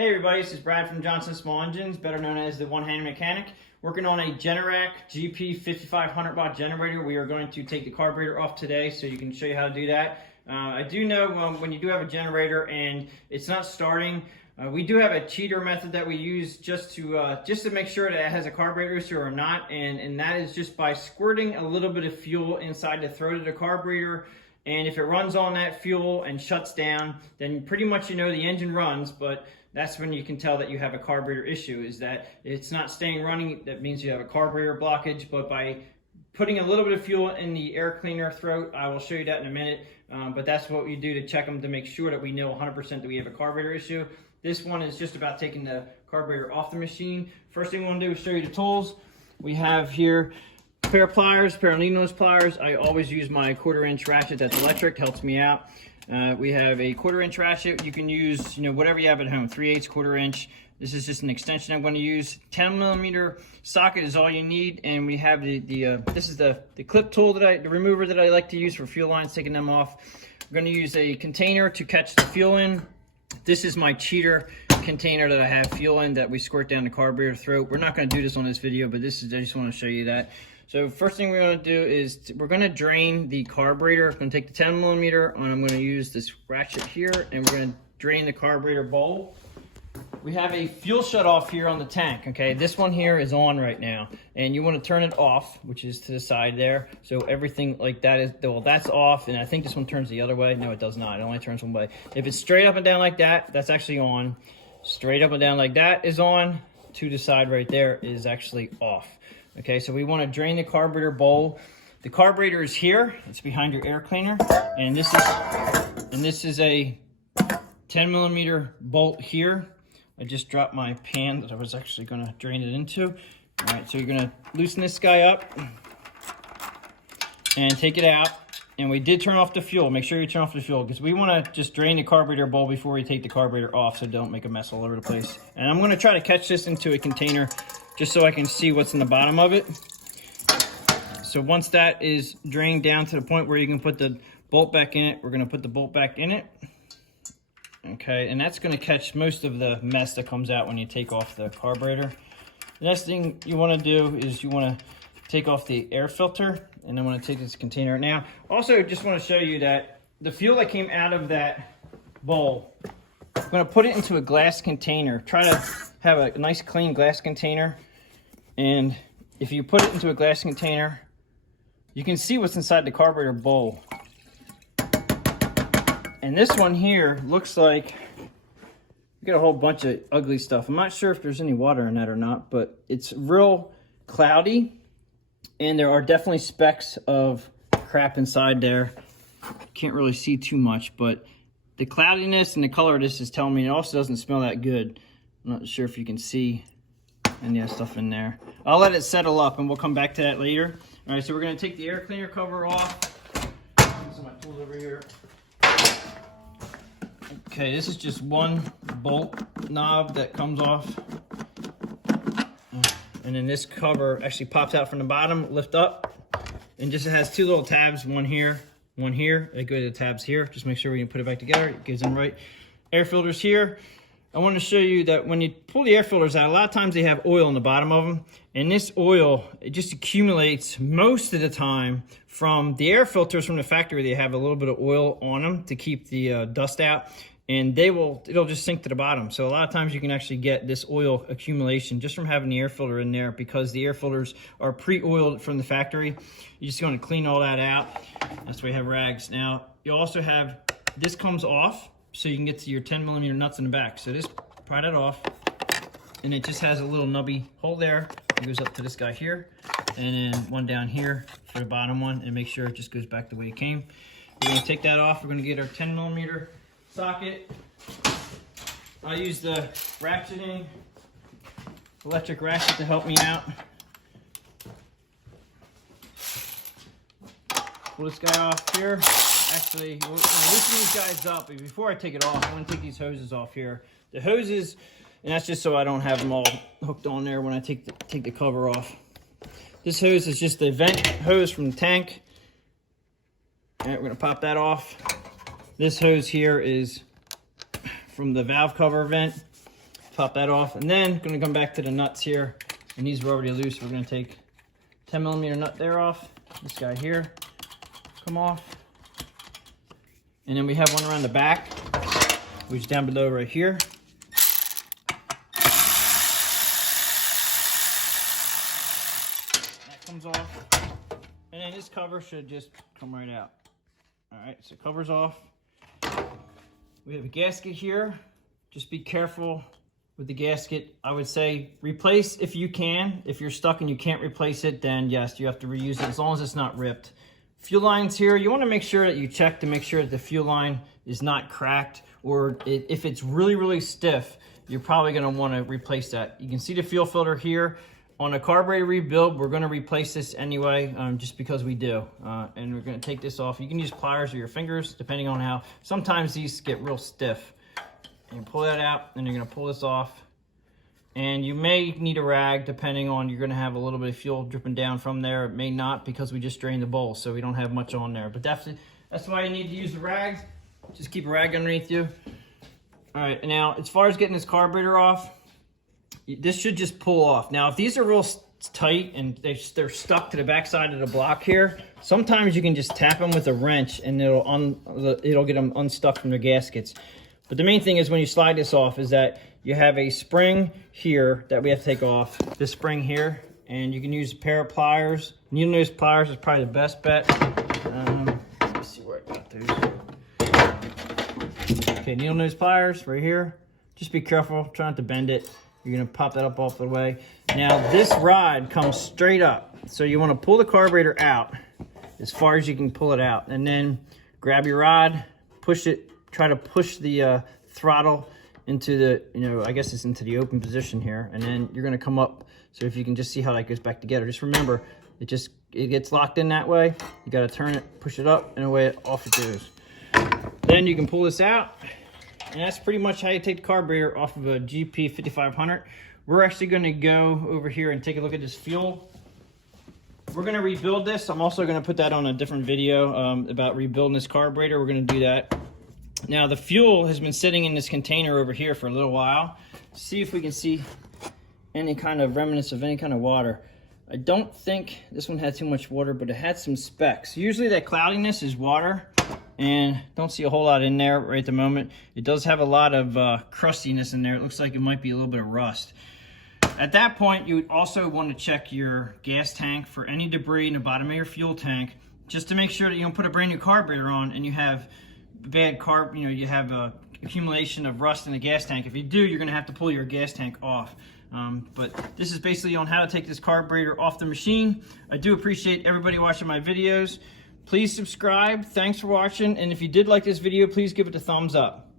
Hey everybody, this is Brad from Johnson Small Engines, better known as the One-Handed Mechanic. Working on a Generac GP5500 watt generator. We are going to take the carburetor off today so you can show you how to do that. I do know when you do have a generator and it's not starting, we do have a cheater method that we use just to make sure that it has a carburetor issue or not, and that is just by squirting a little bit of fuel inside the throat of the carburetor. And if it runs on that fuel and shuts down, then pretty much you know the engine runs, but that's when you can tell that you have a carburetor issue, is that it's not staying running. That means you have a carburetor blockage. But by putting a little bit of fuel in the air cleaner throat, I will show you that in a minute, but that's what we do to check them to make sure that we know 100% that we have a carburetor issue. This one is just about taking the carburetor off the machine. First thing we want to do is show you the tools. We have here a pair of pliers, pair of needle nose pliers. I always use my 1/4 inch ratchet that's electric, helps me out. We have a 1/4 inch ratchet. You can use, whatever you have at home, 3/8, 1/4 inch. This is just an extension I'm going to use. 10mm socket is all you need, and we have this is the clip tool the remover that I like to use for fuel lines, taking them off. We're going to use a container to catch the fuel in. This is my cheater container that I have fuel in that we squirt down the carburetor throat. We're not going to do this on this video, but I just want to show you that. So first thing we're going to do is we're going to drain the carburetor. I'm going to take the 10mm and I'm going to use this ratchet here, and we're going to drain the carburetor bowl. We have a fuel shut off here on the tank, okay? This one here is on right now, and you want to turn it off, which is to the side there. So everything like that is, well, that's off, and I think this one turns the other way. No, it does not. It only turns one way. If it's straight up and down like that, that's actually on. Straight up and down like that is on. To the side right there is actually off. Okay, so we want to drain the carburetor bowl. The carburetor is here. It's behind your air cleaner, and this is a 10mm bolt here. I just dropped my pan that I was actually going to drain it into. All right, so you're going to loosen this guy up and take it out. And we did turn off the fuel. Make sure you turn off the fuel, because we want to just drain the carburetor bowl before we take the carburetor off, so don't make a mess all over the place. And I'm going to try to catch this into a container just so I can see what's in the bottom of it. So once that is drained down to the point where you can put the bolt back in it, we're going to put the bolt back in it. Okay, and that's going to catch most of the mess that comes out when you take off the carburetor. The next thing you want to do is you want to take off the air filter, and I'm going to take this container now. Also, just want to show you that the fuel that came out of that bowl, I'm going to put it into a glass container. Try to have a nice clean glass container, and if you put it into a glass container, you can see what's inside the carburetor bowl. And this one here looks like you got a whole bunch of ugly stuff. I'm not sure if there's any water in that or not, but it's real cloudy, and there are definitely specks of crap inside there. Can't really see too much, but the cloudiness and the color of this is telling me it also doesn't smell that good. I'm not sure if you can see any of that stuff in there. I'll let it settle up, and we'll come back to that later. All right, so we're going to take the air cleaner cover off. Some of my tools over here. Okay, this is just one bolt knob that comes off. And then this cover actually pops out from the bottom, lift up, and just it has two little tabs, one here, one here. They go to the tabs here. Just make sure we can put it back together. It goes in right. Air filters here. I want to show you that when you pull the air filters out, a lot of times they have oil in the bottom of them. And this oil, it just accumulates most of the time from the air filters from the factory. They have a little bit of oil on them to keep the dust out. And it'll just sink to the bottom. So a lot of times you can actually get this oil accumulation just from having the air filter in there, because the air filters are pre-oiled from the factory. You just want to clean all that out. That's why we have rags. Now, you also have, this comes off so you can get to your 10mm nuts in the back. So just pry that off, and it just has a little nubby hole there. It goes up to this guy here, and then one down here for the bottom one, and make sure it just goes back the way it came. We're going to take that off. We're going to get our 10mm socket. I use the ratcheting electric ratchet to help me out. Pull this guy off here. Actually, we'll loosen these guys up. But before I take it off, I want to take these hoses off here. The hoses, and that's just so I don't have them all hooked on there when I take the cover off. This hose is just the vent hose from the tank. All right, we're going to pop that off. This hose here is from the valve cover vent. Pop that off, and then going to come back to the nuts here, and these were already loose. We're going to take 10mm nut there off. This guy here, come off. And then we have one around the back, which is down below right here. That comes off. And then this cover should just come right out. All right, so cover's off. We have a gasket here. Just be careful with the gasket. I would say replace if you can. If you're stuck and you can't replace it, then yes, you have to reuse it as long as it's not ripped. Fuel lines here, you want to make sure that you check to make sure that the fuel line is not cracked, or if it's really, really stiff, you're probably going to want to replace that. You can see the fuel filter here. On a carburetor rebuild, we're going to replace this anyway, just because we do. And we're going to take this off. You can use pliers or your fingers, depending on how. Sometimes these get real stiff. And pull that out, and you're going to pull this off. And you may need a rag, depending on, you're going to have a little bit of fuel dripping down from there. It may not, because we just drained the bowl, so we don't have much on there. But definitely, that's why you need to use the rags. Just keep a rag underneath you. All right, now, as far as getting this carburetor off, this should just pull off. Now, if these are real tight and they're stuck to the back side of the block here, sometimes you can just tap them with a wrench, and it'll get them unstuck from the gaskets. But the main thing is when you slide this off is that you have a spring here that we have to take off. This spring here, and you can use a pair of pliers. Needle nose pliers is probably the best bet. Let me see where I got those. Okay, needle nose pliers right here. Just be careful, try not to bend it. You're gonna pop that up off the way. Now this rod comes straight up. So you wanna pull the carburetor out as far as you can pull it out. And then grab your rod, push it, try to push the throttle into the, I guess it's into the open position here. And then you're gonna come up. So if you can just see how that goes back together. Just remember, it gets locked in that way. You gotta turn it, push it up, and away off it goes. Then you can pull this out. And that's pretty much how you take the carburetor off of a GP5500. We're actually gonna go over here and take a look at this fuel. We're gonna rebuild this. I'm also gonna put that on a different video about rebuilding this carburetor. We're gonna do that. Now the fuel has been sitting in this container over here for a little while. See if we can see any kind of remnants of any kind of water. I don't think this one had too much water, but it had some specks. Usually that cloudiness is water, and don't see a whole lot in there right at the moment. It does have a lot of crustiness in there. It looks like it might be a little bit of rust. At that point, you would also want to check your gas tank for any debris in the bottom of your fuel tank, just to make sure that you don't put a brand new carburetor on and you have bad you have a accumulation of rust in the gas tank. If you do, you're going to have to pull your gas tank off. But this is basically on how to take this carburetor off the machine. I do appreciate everybody watching my videos. Please subscribe. Thanks for watching. And if you did like this video, please give it a thumbs up.